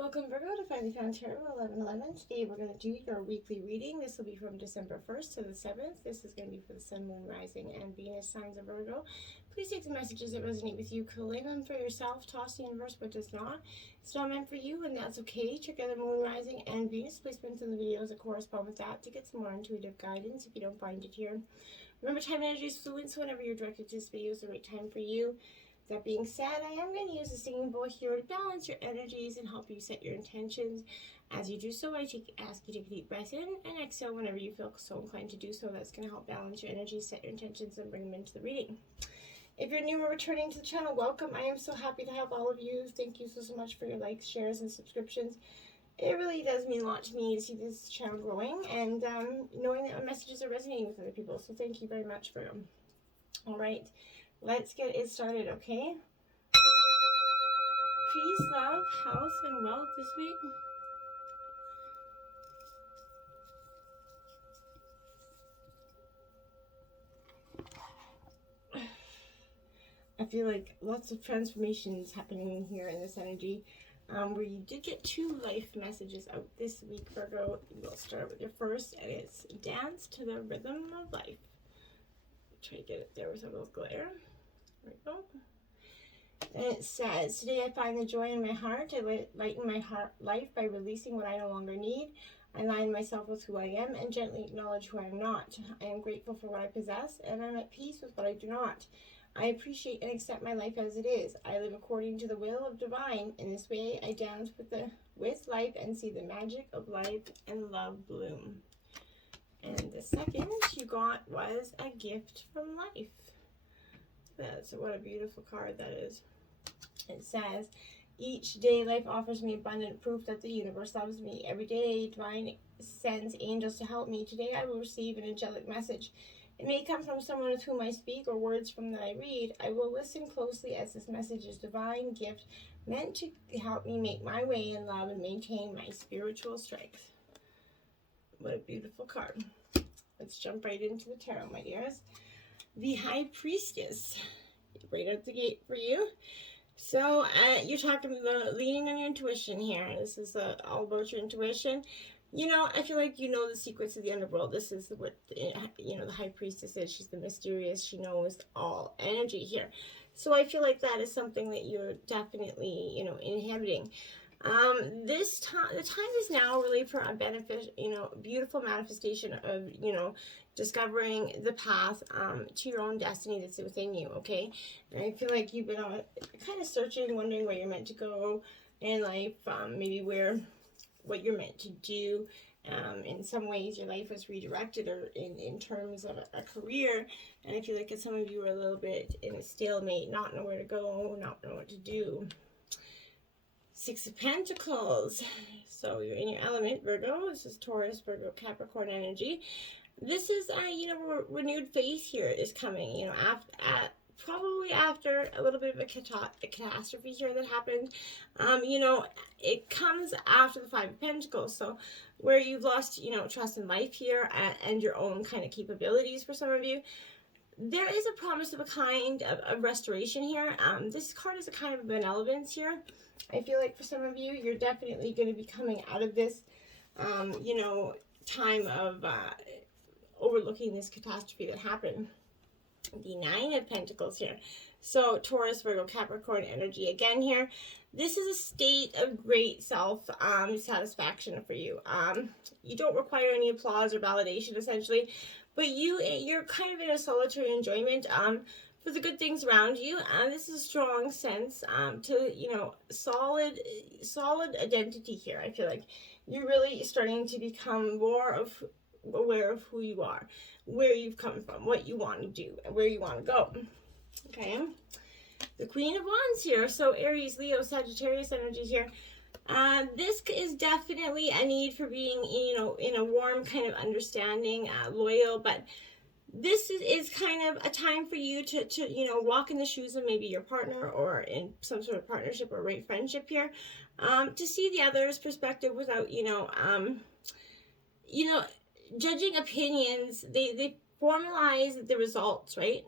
Welcome Virgo to Finally Found Tarot 1111. Today we're going to do your weekly reading. This will be from December 1st to the 7th. This is going to be for the Sun, Moon, Rising, and Venus signs of Virgo. Please take the messages that resonate with you, collate them for yourself, toss the universe what does not. It's not meant for you, and that's okay. Check out the Moon, Rising, and Venus placements in the videos that correspond with that to get some more intuitive guidance if you don't find it here. Remember, time energy is fluid, so whenever you're directed to this video is the right time for you. That being said, I am going to use a singing bowl here to balance your energies and help you set your intentions. As you do so, I ask you to take a deep breath in and exhale whenever you feel so inclined to do so. That's going to help balance your energies, set your intentions, and bring them into the reading. If you're new or returning to the channel, welcome. I am so happy to have all of you. Thank you so much for your likes, shares, and subscriptions. It really does mean a lot to me to see this channel growing and knowing that my messages are resonating with other people. So thank you very much for them. All right. Let's get it started, okay? Peace, love, health, and wealth this week. I feel like lots of transformations happening here in this energy. Where you did get 2 life messages out this week, Virgo. We'll start with your first, and it's dance to the rhythm of life. Try to get it there with a little glare. There we go. And it says, today I find the joy in my heart. I lighten my life by releasing what I no longer need. I align myself with who I am and gently acknowledge who I am not. I am grateful for what I possess, and I'm at peace with what I do not. I appreciate and accept my life as it is. I live according to the will of divine. In this way, I dance with life and see the magic of life and love bloom. And the second you got was a gift from life. That's what a beautiful card that is. It says, each day life offers me abundant proof that the universe loves me. Every day divine sends angels to help me. Today I will receive an angelic message. It may come from someone with whom I speak or words from that I read. I will listen closely as this message is divine gift meant to help me make my way in love and maintain my spiritual strength. What a beautiful card. Let's jump right into the tarot, my dears. The High Priestess, right out the gate for you. So you're talking about leaning on your intuition here. This is all about your intuition. You know, I feel like you know the secrets of the underworld. This is what, you know, the High Priestess is. She's the mysterious. She knows all energy here. So I feel like that is something that you're definitely, you know, inhabiting. The time is now really for a benefit, you know, beautiful manifestation of, you know, discovering the path to your own destiny that's within you, okay? And I feel like you've been kind of searching, wondering where you're meant to go in life, maybe what you're meant to do. In some ways your life was redirected or in terms of a career, and I feel like some of you are a little bit in a stalemate, not know where to go, not know what to do. 6 of Pentacles. So you're in your element, Virgo. This is Taurus, Virgo, Capricorn energy. This is, you know, renewed faith here is coming, you know, probably after a little bit of a catastrophe here that happened. You know, it comes after the 5 of Pentacles. So where you've lost, you know, trust in life here and your own kind of capabilities for some of you. There is a promise of a kind of restoration here. This card is a kind of benevolence here. I feel like for some of you, you're definitely going to be coming out of this, you know, time of overlooking this catastrophe that happened. The 9 of Pentacles here. So Taurus, Virgo, Capricorn energy again here. This is a state of great self-satisfaction for you. You don't require any applause or validation, essentially. But you're kind of in a solitary enjoyment for the good things around you. This is a strong sense to, you know, solid identity here. I feel like you're really starting to become more aware of who you are, where you've come from, what you want to do, and where you want to go. Okay. The Queen of Wands here. So Aries, Leo, Sagittarius energy here. This is definitely a need for being, you know, in a warm kind of understanding, loyal, but this is kind of a time for you to, you know, walk in the shoes of maybe your partner or in some sort of partnership or right friendship here, to see the other's perspective without, you know, judging opinions. They formalize the results, right?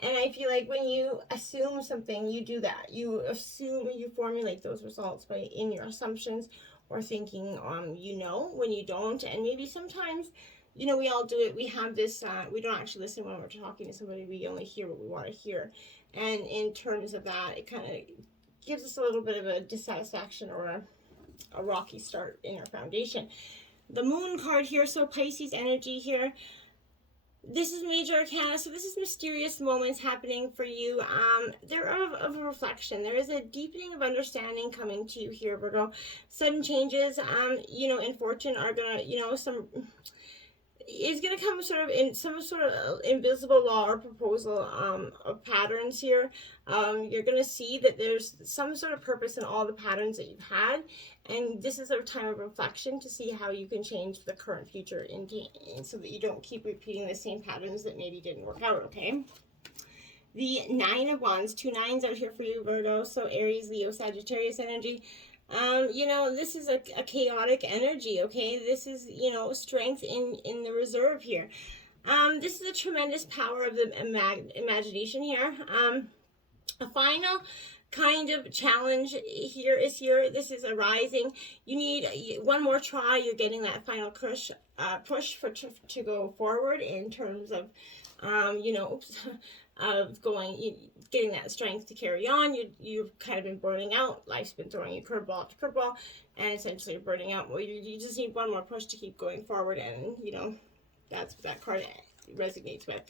And I feel like when you assume something, you do that. You assume, you formulate those results in your assumptions or thinking, when you don't. And maybe sometimes, we all do it. We have this, we don't actually listen when we're talking to somebody. We only hear what we want to hear. And in terms of that, it kind of gives us a little bit of a dissatisfaction or a rocky start in our foundation. The moon card here, so Pisces energy here. This is major arcana, so this is mysterious moments happening for you. They're of a reflection. There is a deepening of understanding coming to you here, Virgo. Sudden changes, in fortune are gonna, is going to come sort of in some sort of invisible law or proposal of patterns here. You're going to see that there's some sort of purpose in all the patterns that you've had, and this is a time of reflection to see how you can change the current future so that you don't keep repeating the same patterns that maybe didn't work out, okay? The Nine of Wands, 2 9s out here for you, Virgo, so Aries, Leo, Sagittarius energy. This is a chaotic energy, okay? This is, strength in the reserve here. This is a tremendous power of the imagination here. A final kind of challenge here. This is arising. You need one more try. You're getting that final push to go forward in terms of, getting that strength to carry on. You've kind of been burning out. Life's been throwing you curveball after curveball, and essentially you're burning out. Well, you just need one more push to keep going forward, and that's what that card resonates with.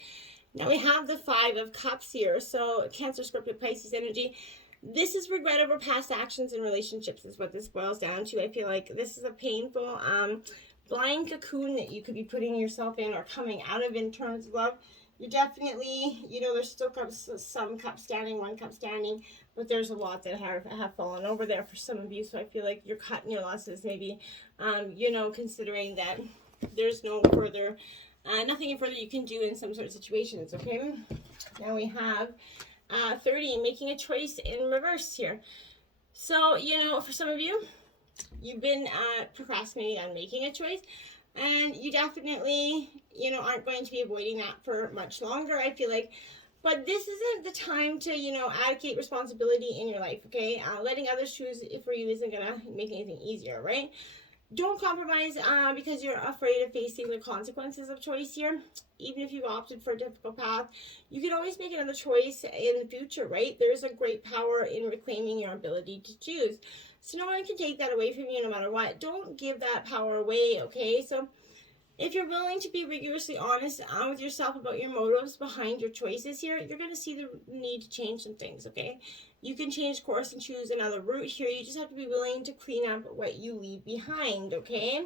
Now we have the Five of Cups here, so Cancer, Scorpio, Pisces energy. This is regret over past actions and relationships is what this boils down to. I feel like this is a painful blind cocoon that you could be putting yourself in or coming out of in terms of love. You definitely, there's still some cups standing, one cup standing, but there's a lot that have fallen over there for some of you. So I feel like you're cutting your losses, maybe, considering that there's nothing further you can do in some sort of situations, okay? Now we have 30, making a choice in reverse here. So, for some of you, you've been procrastinating on making a choice. And you definitely, aren't going to be avoiding that for much longer, I feel like. But this isn't the time to, allocate responsibility in your life, okay? Letting others choose for you isn't going to make anything easier, right? Don't compromise because you're afraid of facing the consequences of choice here. Even if you've opted for a difficult path, you can always make another choice in the future, right? There's a great power in reclaiming your ability to choose. So no one can take that away from you no matter what. Don't give that power away, okay? So if you're willing to be rigorously honest with yourself about your motives behind your choices here, you're going to see the need to change some things, okay? You can change course and choose another route here. You just have to be willing to clean up what you leave behind, okay?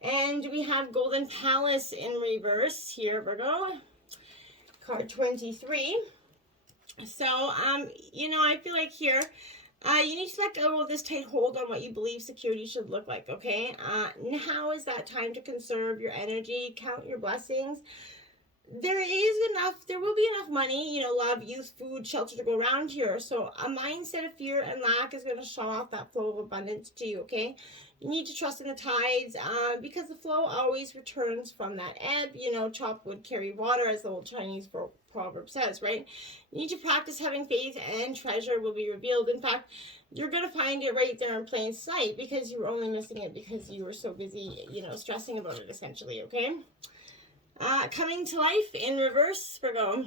And we have Golden Palace in reverse here, Virgo. Card 23. So, I feel like here, you need to let go of this tight hold on what you believe security should look like, okay? Now is that time to conserve your energy, count your blessings. There will be enough money, love, youth, food, shelter to go around here. So a mindset of fear and lack is going to shut off that flow of abundance to you, okay? You need to trust in the tides because the flow always returns from that ebb. Chop wood, carry water, as the old Chinese proverb says, right? You need to practice having faith, and treasure will be revealed. In fact, you're going to find it right there in plain sight because you were only missing it because you were so busy, stressing about it, essentially, okay? Coming to life in reverse, Virgo.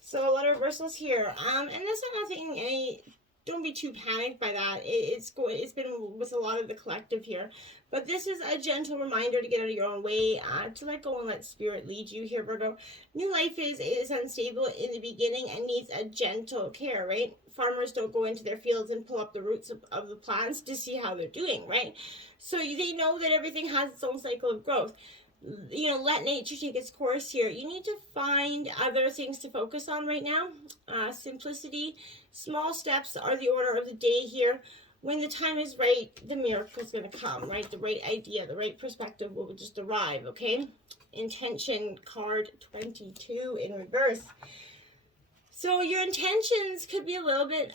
So a lot of reversals here. And that's not nothing, don't be too panicked by that. It's been with a lot of the collective here. But this is a gentle reminder to get out of your own way, to let go and let spirit lead you here, Virgo. New life is unstable in the beginning and needs a gentle care, right? Farmers don't go into their fields and pull up the roots of the plants to see how they're doing, right? So they know that everything has its own cycle of growth. Let nature take its course here. You need to find other things to focus on right now. Simplicity, small steps are the order of the day here. When the time is right, the miracle is going to come, right? The right idea, the right perspective will just arrive, okay? Intention, card 22 in reverse. So your intentions could be a little bit,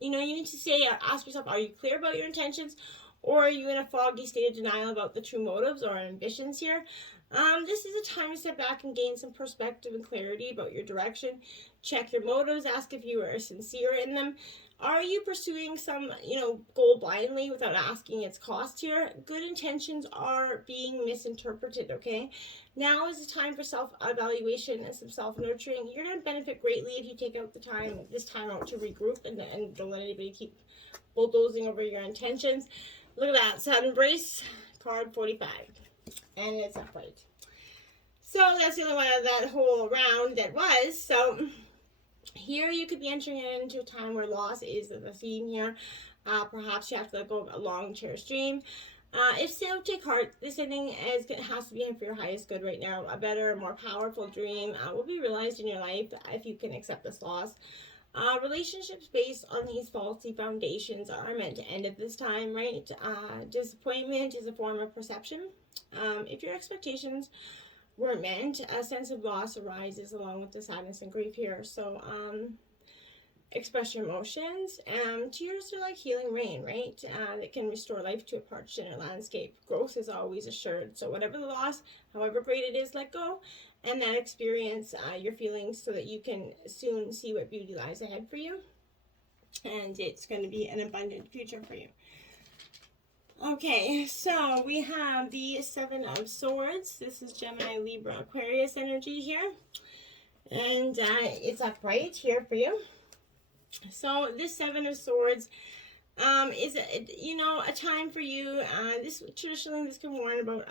you need to ask yourself, are you clear about your intentions? Or are you in a foggy state of denial about the true motives or ambitions here? This is a time to step back and gain some perspective and clarity about your direction. Check your motives. Ask if you are sincere in them. Are you pursuing some, goal blindly without asking its cost here? Good intentions are being misinterpreted, okay? Now is the time for self-evaluation and some self-nurturing. You're going to benefit greatly if you take out this time out to regroup and don't let anybody keep bulldozing over your intentions. Look at that. Sad Embrace, card 45. And it's upright. So that's the only one of that whole round that was. So here you could be entering into a time where loss is the theme here. Perhaps you have to let go of a long cherished dream. If so, take heart. This ending has to be for your highest good right now. A better, more powerful dream will be realized in your life if you can accept this loss. Relationships based on these faulty foundations are meant to end at this time, right? Disappointment is a form of perception. If your expectations weren't meant, a sense of loss arises along with the sadness and grief here. So express your emotions. Tears are like healing rain, right? That can restore life to a parched inner landscape. Growth is always assured. So whatever the loss, however great it is, let go and then experience your feelings so that you can soon see what beauty lies ahead for you. And it's going to be an abundant future for you. Okay, so we have the Seven of Swords. This is Gemini, Libra, Aquarius energy here. And it's upright here for you. So this Seven of Swords is a time for you. This can warn about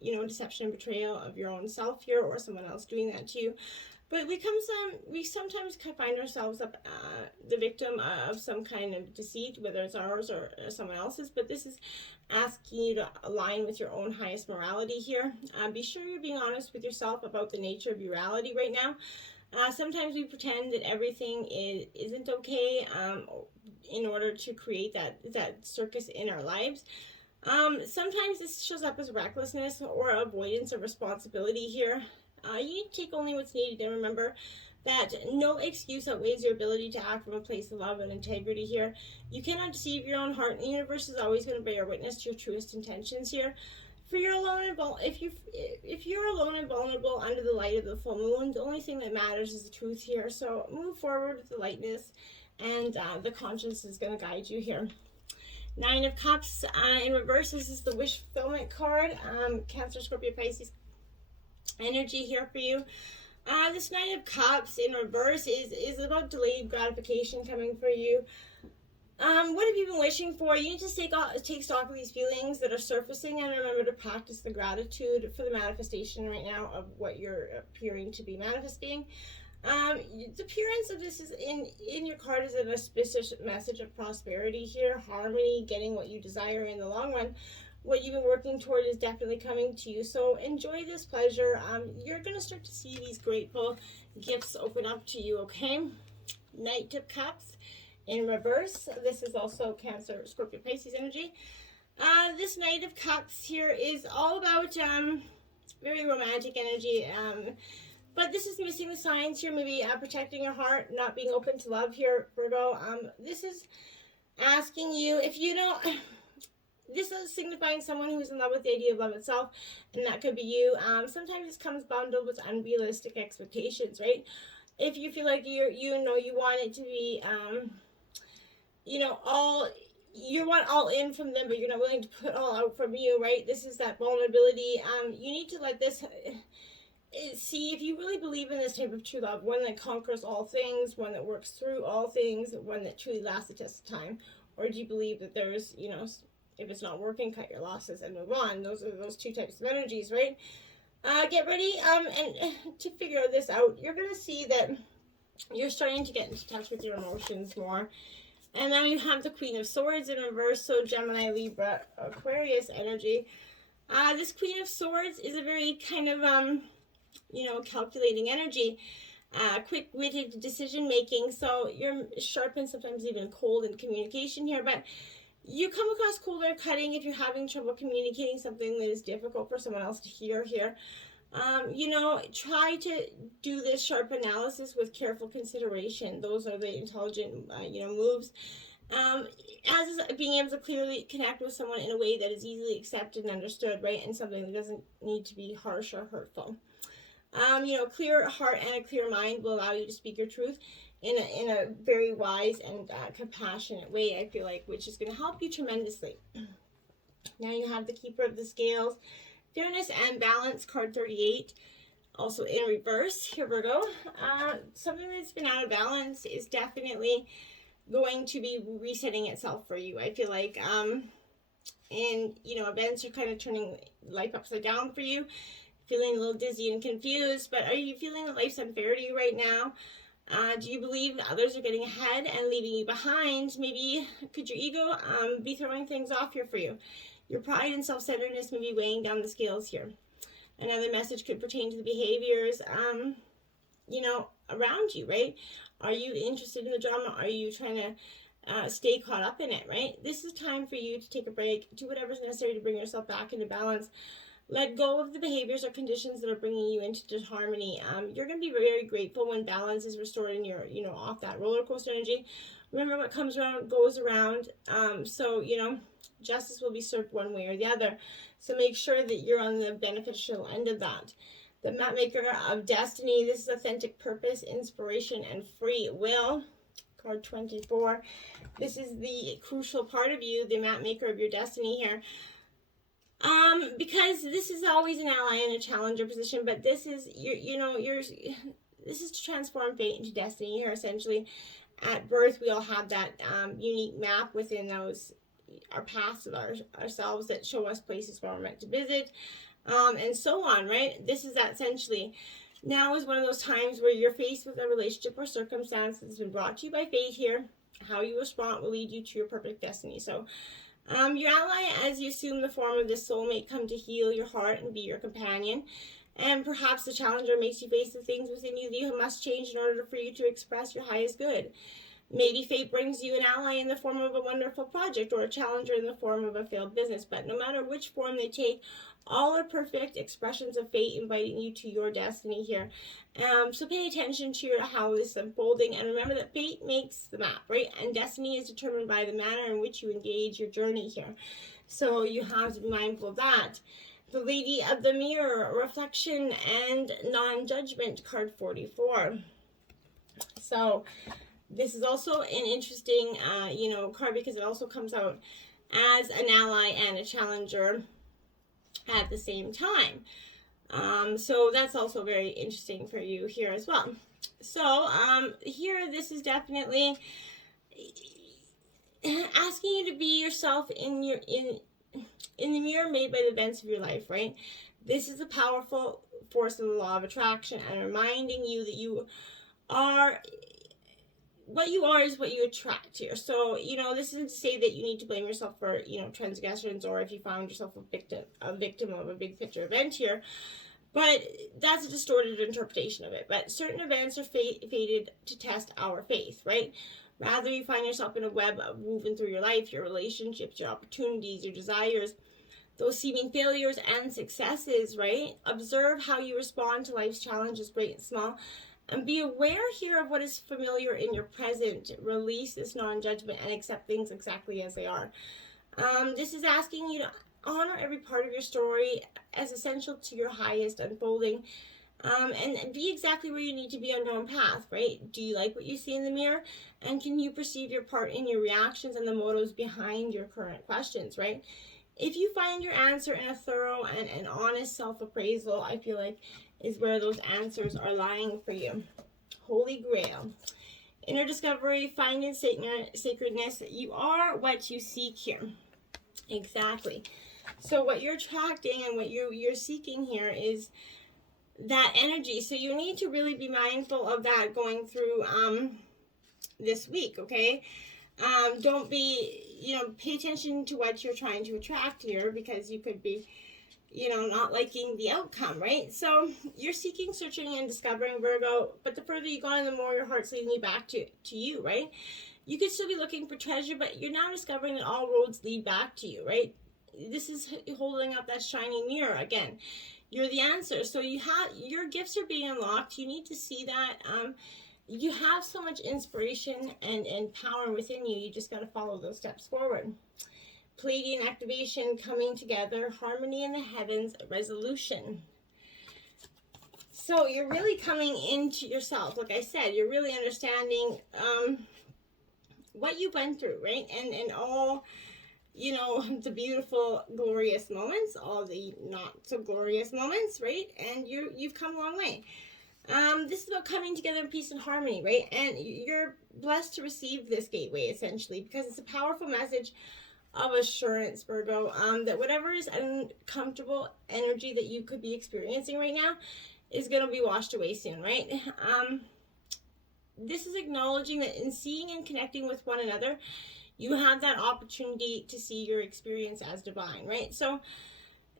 deception and betrayal of your own self here, or someone else doing that to you. But we sometimes find ourselves the victim of some kind of deceit, whether it's ours or someone else's. But this is asking you to align with your own highest morality here. Be sure you're being honest with yourself about the nature of your reality right now. Sometimes we pretend that everything isn't okay in order to create that circus in our lives. Sometimes this shows up as recklessness or avoidance of responsibility here. You need to take only what's needed, and remember that no excuse outweighs your ability to act from a place of love and integrity here. You cannot deceive your own heart, and the universe is always going to bear witness to your truest intentions here. If you're alone and vulnerable under the light of the full moon, the only thing that matters is the truth here. So move forward with the lightness, and the conscience is going to guide you here. Nine of Cups in reverse. This is the wish fulfillment card. Cancer, Scorpio, Pisces energy here for you. This Nine of Cups in reverse is about delayed gratification coming for you. What have you been wishing for? You need to take stock of these feelings that are surfacing, and remember to practice the gratitude for the manifestation right now of what you're appearing to be manifesting. The appearance of this is in your card is an auspicious message of prosperity here, harmony, getting what you desire in the long run. What you've been working toward is definitely coming to you. So enjoy this pleasure. You're going to start to see these grateful gifts open up to you, okay? Knight of Cups in reverse. This is also Cancer, Scorpio, Pisces energy. This Knight of Cups here is all about very romantic energy. But this is missing the signs here, maybe protecting your heart, not being open to love here, Virgo. This is asking you, this is signifying someone who's in love with the idea of love itself, and that could be you. Sometimes this comes bundled with unrealistic expectations, right? If you feel like you want it to be, you want all in from them, but you're not willing to put all out from you, right? This is that vulnerability. You need to let this see if you really believe in this type of true love, one that conquers all things, one that works through all things, one that truly lasts the test of time, or do you believe that there's, if it's not working, cut your losses and move on. Those are those two types of energies, right? Get ready and to figure this out. You're going to see that you're starting to get into touch with your emotions more. And then you have the Queen of Swords in reverse, so Gemini, Libra, Aquarius energy. This Queen of Swords is a very kind of, calculating energy. Quick-witted decision-making, so you're sharp and sometimes even cold in communication here, but you come across cold or cutting if you're having trouble communicating something that is difficult for someone else to hear here. Try to do this sharp analysis with careful consideration. Those are the intelligent, moves. As is being able to clearly connect with someone in a way that is easily accepted and understood, right? And something that doesn't need to be harsh or hurtful. Clear heart and a clear mind will allow you to speak your truth in a very wise and compassionate way, I feel like, which is going to help you tremendously. Now you have the Keeper of the Scales, Fairness and Balance, card 38. Also in reverse, here we go. Something that's been out of balance is definitely going to be resetting itself for you. I feel like, events are kind of turning life upside down for you. Feeling a little dizzy and confused, but are you feeling that life's unfair to you right now? Do you believe that others are getting ahead and leaving you behind? Maybe could your ego be throwing things off here for you? Your pride and self-centeredness may be weighing down the scales here. Another message could pertain to the behaviors, around you, right? Are you interested in the drama? Are you trying to stay caught up in it, right? This is time for you to take a break, do whatever's necessary to bring yourself back into balance. Let go of the behaviors or conditions that are bringing you into disharmony. You're going to be very grateful when balance is restored and you're, off that roller coaster energy. Remember, what comes around goes around. Justice will be served one way or the other. So make sure that you're on the beneficial end of that. The Mapmaker of Destiny. This is authentic purpose, inspiration, and free will. Card 24. This is the crucial part of you, the Mapmaker of your destiny here. Because this is always an ally and a challenger position, but this is this is to transform fate into destiny here. Essentially, at birth, we all have that unique map within our past of ourselves that show us places where we're meant to visit, and so on. Right? This is that essentially. Now is one of those times where you're faced with a relationship or circumstance that's been brought to you by fate here. How you respond will lead you to your perfect destiny. So. Your ally, as you assume the form of this soulmate, come to heal your heart and be your companion. And perhaps the challenger makes you face the things within you that you must change in order for you to express your highest good. Maybe fate brings you an ally in the form of a wonderful project or a challenger in the form of a failed business. But no matter which form they take, all are perfect expressions of fate inviting you to your destiny here. So pay attention to how this is unfolding, and remember that fate makes the map, right? And destiny is determined by the manner in which you engage your journey here. So you have to be mindful of that. The Lady of the Mirror, Reflection and Non-Judgment, card 44. So this is also an interesting, card because it also comes out as an ally and a challenger at the same time. So that's also very interesting for you here as well. So here, this is definitely asking you to be yourself in the mirror made by the events of your life, right? This is a powerful force of the law of attraction and reminding you that you are what you are is what you attract here. So, this isn't to say that you need to blame yourself for, transgressions, or if you found yourself a victim of a big picture event here. But that's a distorted interpretation of it. But certain events are fated to test our faith, right? Rather, you find yourself in a web of moving through your life, your relationships, your opportunities, your desires, those seeming failures and successes, right? Observe how you respond to life's challenges, great and small. And be aware here of what is familiar in your present. Release this non-judgment and accept things exactly as they are. This is asking you to honor every part of your story as essential to your highest unfolding. And be exactly where you need to be on your own path, right? Do you like what you see in the mirror? And can you perceive your part in your reactions and the motives behind your current questions, right? If you find your answer in a thorough and an honest self-appraisal, I feel like is where those answers are lying for you. Holy Grail. Inner discovery, finding sacredness. You are what you seek here. Exactly. So what you're attracting and what you're seeking here is that energy. So you need to really be mindful of that going through this week, okay? Don't be, pay attention to what you're trying to attract here, because you could be, not liking the outcome, right? So you're seeking, searching, and discovering, Virgo, but the further you go on, the more your heart's leading you back to you, right? You could still be looking for treasure, but you're now discovering that all roads lead back to you, right? This is holding up that shining mirror again. You're the answer. So your gifts are being unlocked. You need to see that. you have so much inspiration and power within you. You just got to follow those steps forward. Pleiadian activation, coming together, harmony in the heavens, resolution. So you're really coming into yourself. Like I said, you're really understanding what you went through, right? And all, you know, the beautiful, glorious moments, all the not so glorious moments, right? And you've come a long way. This is about coming together in peace and harmony, right? And you're blessed to receive this gateway, essentially, because it's a powerful message of assurance, Virgo, that whatever is uncomfortable energy that you could be experiencing right now is going to be washed away soon, right? This is acknowledging that in seeing and connecting with one another, you have that opportunity to see your experience as divine, right? So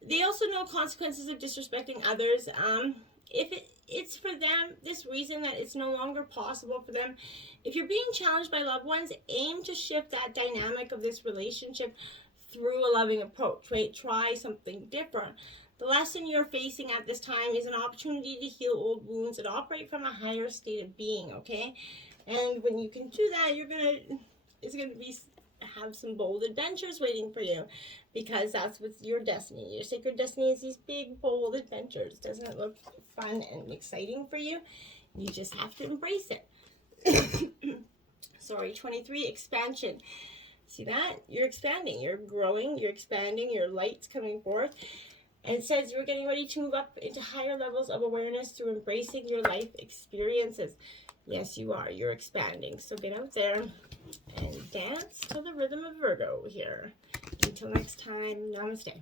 they also know consequences of disrespecting others. If it's for them, this reason that it's no longer possible for them. If you're being challenged by loved ones, aim to shift that dynamic of this relationship through a loving approach, right? Try something different. The lesson you're facing at this time is an opportunity to heal old wounds and operate from a higher state of being, okay? And when you can do that, it's gonna have some bold adventures waiting for you, because that's what's your destiny. Your sacred destiny is these big, bold adventures. Doesn't it look fun and exciting for you? You just have to embrace it. Sorry, 23, expansion. See that? You're expanding, you're growing, you're expanding, your light's coming forth. And it says you're getting ready to move up into higher levels of awareness through embracing your life experiences. Yes, you are. You're expanding. So get out there and dance to the rhythm of Virgo here. Until next time, namaste.